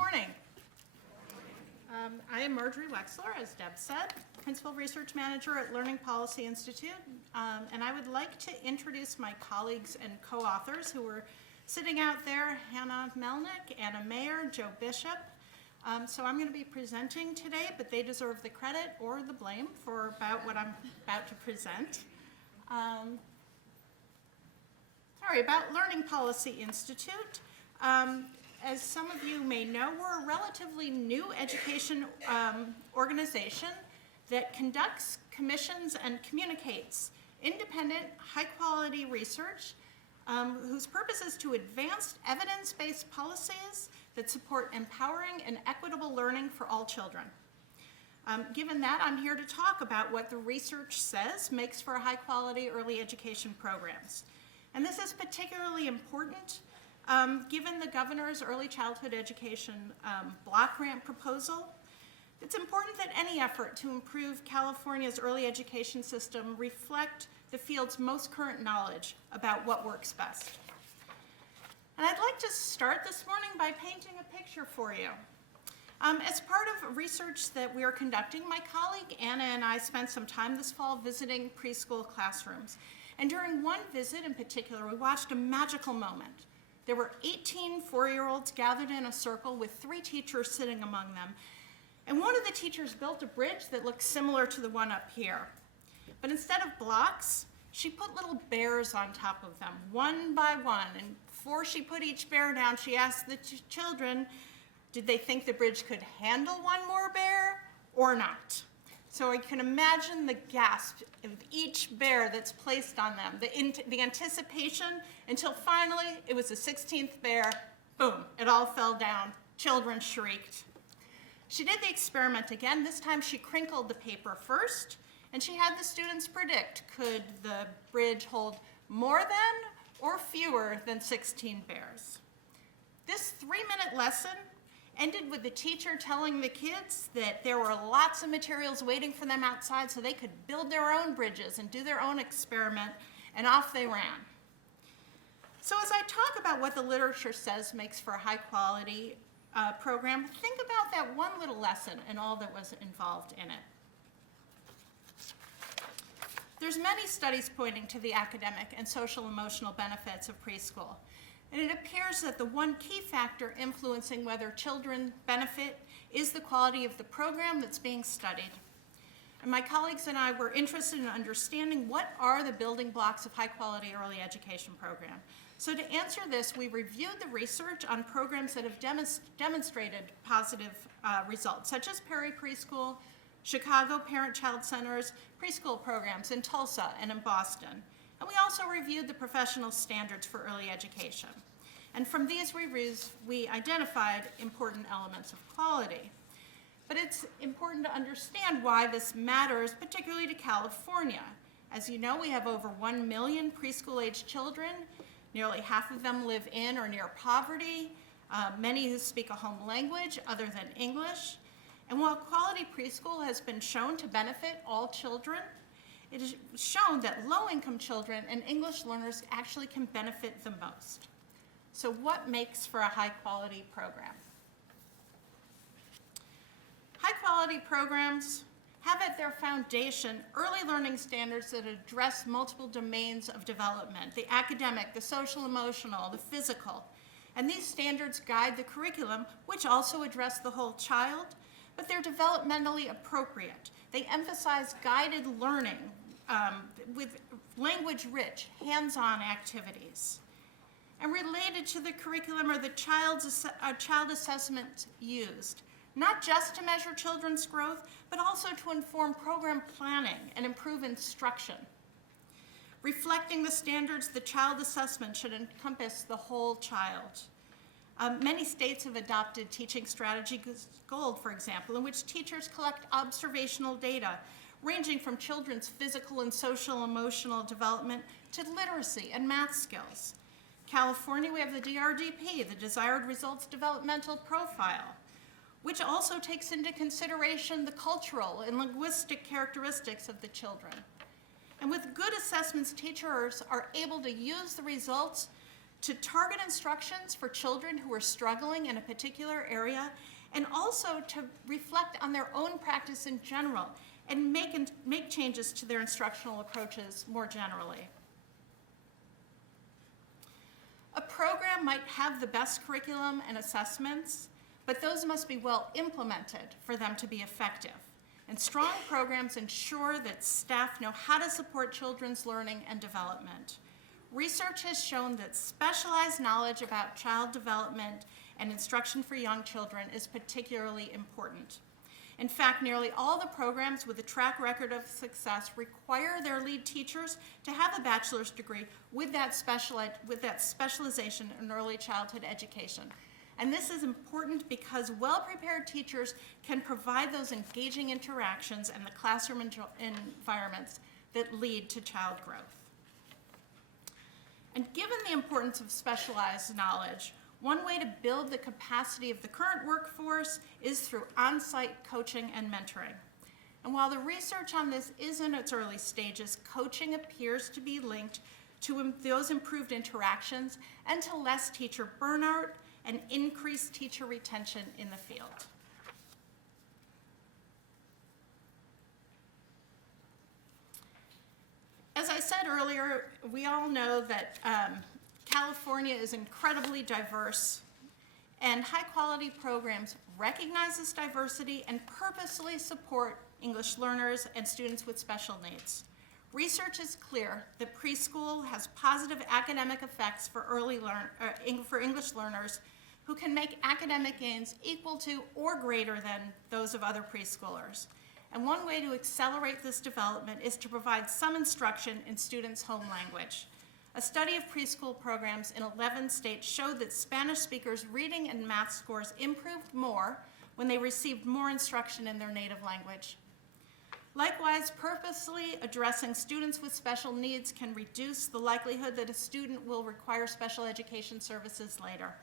morning. I am Marjorie Wechsler, as Deb said, Principal Research Manager at Learning Policy Institute, and I would like to introduce my colleagues and co-authors who are sitting out there, Hannah Melnick, Anna Mayer, Joe Bishop. So I'm going to be presenting today, but they deserve the credit or the blame for about what I'm about to present. About Learning Policy Institute. As some of you may know, we're a relatively new education organization that conducts, commissions, and communicates independent, high-quality research whose purpose is to advance evidence-based policies that support empowering and equitable learning for all children. Given that, I'm here to talk about what the research says makes for high-quality early education programs. And this is particularly important given the governor's early childhood education block grant proposal. It's important that any effort to improve California's early education system reflect the field's most current knowledge about what works best. And I'd like to start this morning by painting a picture for you. As part of research that we are conducting, my colleague Anna and I spent some time this fall visiting preschool classrooms. And during one visit in particular, we watched a magical moment. There were 18 four-year-olds gathered in a circle with 3 teachers sitting among them. And one of the teachers built a bridge that looked similar to the one up here. But instead of blocks, she put little bears on top of them, one by one. And before she put each bear down, she asked the children, did they think the bridge could handle one more bear or not? So I can imagine the gasp of each bear that's placed on them, the anticipation until finally it was the 16th bear, boom, it all fell down, children shrieked. She did the experiment again. This time she crinkled the paper first, and she had the students predict, could the bridge hold more than or fewer than 16 bears? This 3-minute lesson ended with the teacher telling the kids that there were lots of materials waiting for them outside so they could build their own bridges and do their own experiment, and off they ran. So as I talk about what the literature says makes for a high-quality program, think about that one little lesson and all that was involved in it. There's many studies pointing to the academic and social-emotional benefits of preschool. And it appears that the one key factor influencing whether children benefit is the quality of the program that's being studied. And my colleagues and I were interested in understanding what are the building blocks of high-quality early education program. So to answer this, we reviewed the research on programs that have demonstrated positive results, such as Perry Preschool, Chicago Parent-Child Centers, preschool programs in Tulsa and in Boston. And we also reviewed the professional standards for early education. And from these reviews, we identified important elements of quality. But it's important to understand why this matters, particularly to California. As you know, we have over 1 million preschool-age children. Nearly half of them live in or near poverty, many who speak a home language other than English. And while quality preschool has been shown to benefit all children, it is shown that low-income children and English learners actually can benefit the most. So what makes for a high-quality program? High-quality programs have at their foundation early learning standards that address multiple domains of development, the academic, the social-emotional, the physical. And these standards guide the curriculum, which also address the whole child, but they're developmentally appropriate. They emphasize guided learning with language-rich, hands-on activities. And related to the curriculum are the child assessments used, not just to measure children's growth, but also to inform program planning and improve instruction. Reflecting the standards, the child assessment should encompass the whole child. Many states have adopted Teaching Strategy Gold, for example, in which teachers collect observational data ranging from children's physical and social emotional development to literacy and math skills. California, we have the DRDP, the Desired Results Developmental Profile, which also takes into consideration the cultural and linguistic characteristics of the children. And with good assessments, teachers are able to use the results to target instructions for children who are struggling in a particular area, and also to reflect on their own practice in general and make changes to their instructional approaches more generally. A program might have the best curriculum and assessments, but those must be well implemented for them to be effective. And strong programs ensure that staff know how to support children's learning and development. Research has shown that specialized knowledge about child development and instruction for young children is particularly important. In fact, nearly all the programs with a track record of success require their lead teachers to have a bachelor's degree with that specialization in early childhood education. And this is important because well-prepared teachers can provide those engaging interactions and the classroom environments that lead to child growth. And given the importance of specialized knowledge, one way to build the capacity of the current workforce is through on-site coaching and mentoring. And while the research on this is in its early stages, coaching appears to be linked to those improved interactions and to less teacher burnout and increased teacher retention in the field. As I said earlier, we all know that California is incredibly diverse, and high-quality programs recognize this diversity and purposely support English learners and students with special needs. Research is clear that preschool has positive academic effects for English learners who can make academic gains equal to or greater than those of other preschoolers. And one way to accelerate this development is to provide some instruction in students' home language. A study of preschool programs in 11 states showed that Spanish speakers' reading and math scores improved more when they received more instruction in their native language. Likewise, purposely addressing students with special needs can reduce the likelihood that a student will require special education services later.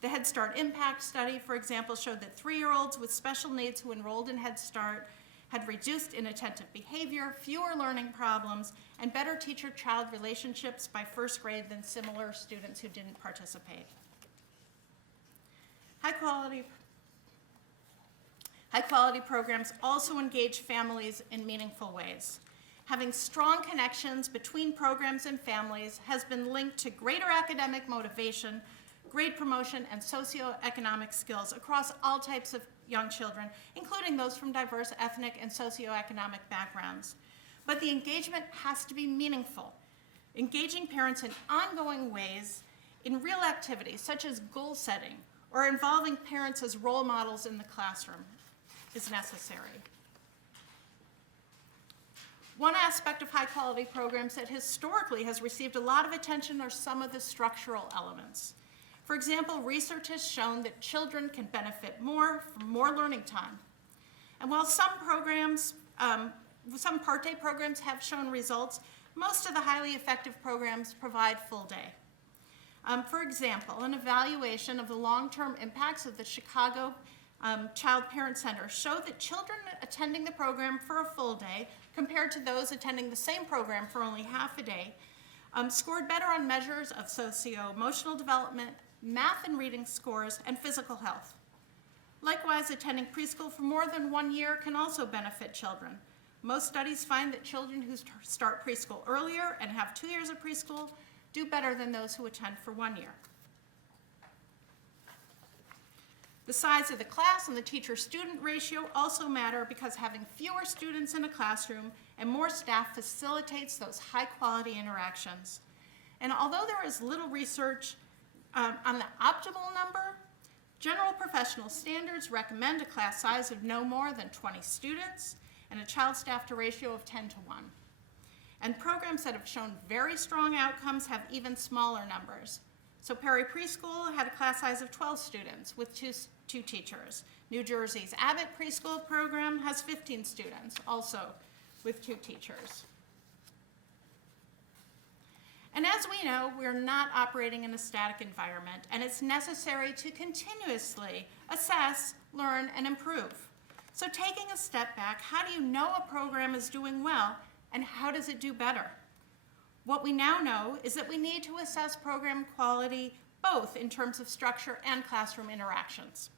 The Head Start Impact Study, for example, showed that 3-year-olds with special needs who enrolled in Head Start had reduced inattentive behavior, fewer learning problems, and better teacher-child relationships by first grade than similar students who didn't participate. High-quality programs also engage families in meaningful ways. Having strong connections between programs and families has been linked to greater academic motivation, grade promotion, and socioeconomic skills across all types of young children, including those from diverse ethnic and socioeconomic backgrounds. But the engagement has to be meaningful. Engaging parents in ongoing ways in real activities, such as goal setting, or involving parents as role models in the classroom, is necessary. One aspect of high-quality programs that historically has received a lot of attention are some of the structural elements. For example, research has shown that children can benefit more from more learning time. And while some programs, some part-day programs have shown results, most of the highly effective programs provide full day. For example, an evaluation of the long-term impacts of the Chicago Child Parent Center showed that children attending the program for a full day compared to those attending the same program for only half a day scored better on measures of socio-emotional development, math and reading scores, and physical health. Likewise, attending preschool for more than 1 year can also benefit children. Most studies find that children who start preschool earlier and have 2 years of preschool do better than those who attend for 1 year. The size of the class and the teacher-student ratio also matter because having fewer students in a classroom and more staff facilitates those high-quality interactions. And although there is little research on the optimal number, general professional standards recommend a class size of no more than 20 students and a child-staff to ratio of 10 to 1. And programs that have shown very strong outcomes have even smaller numbers. So Perry Preschool had a class size of 12 students with two teachers. New Jersey's Abbott Preschool program has 15 students, also with 2 teachers. And as we know, we're not operating in a static environment, and it's necessary to continuously assess, learn, and improve. So taking a step back, how do you know a program is doing well, and how does it do better? What we now know is that we need to assess program quality both in terms of structure and classroom interactions.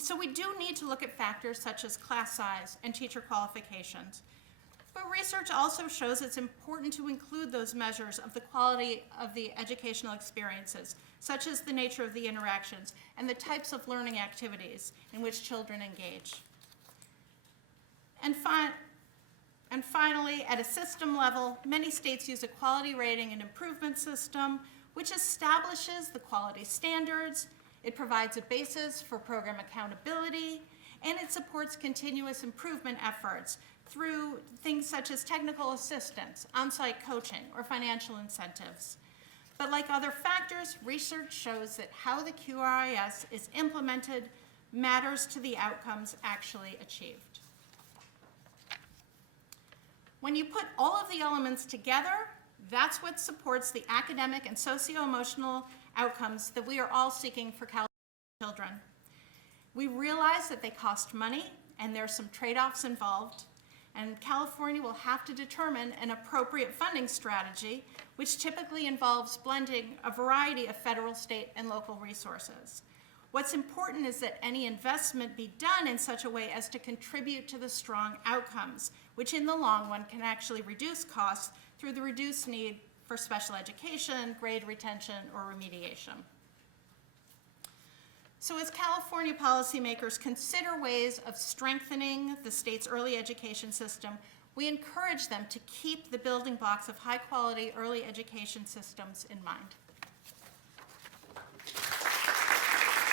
So we do need to look at factors such as class size and teacher qualifications. But research also shows it's important to include those measures of the quality of the educational experiences, such as the nature of the interactions and the types of learning activities in which children engage. And finally, at a system level, many states use a quality rating and improvement system, which establishes the quality standards. It provides a basis for program accountability, and it supports continuous improvement efforts through things such as technical assistance, on-site coaching, or financial incentives. But like other factors, research shows that how the QRIS is implemented matters to the outcomes actually achieved. When you put all of the elements together, that's what supports the academic and socio-emotional outcomes that we are all seeking for California children. We realize that they cost money and there's some trade-offs involved, and California will have to determine an appropriate funding strategy, which typically involves blending a variety of federal, state, and local resources. What's important is that any investment be done in such a way as to contribute to the strong outcomes, which in the long run can actually reduce costs through the reduced need for special education, grade retention, or remediation. So as California policymakers consider ways of strengthening the state's early education system, we encourage them to keep the building blocks of high-quality early education systems in mind.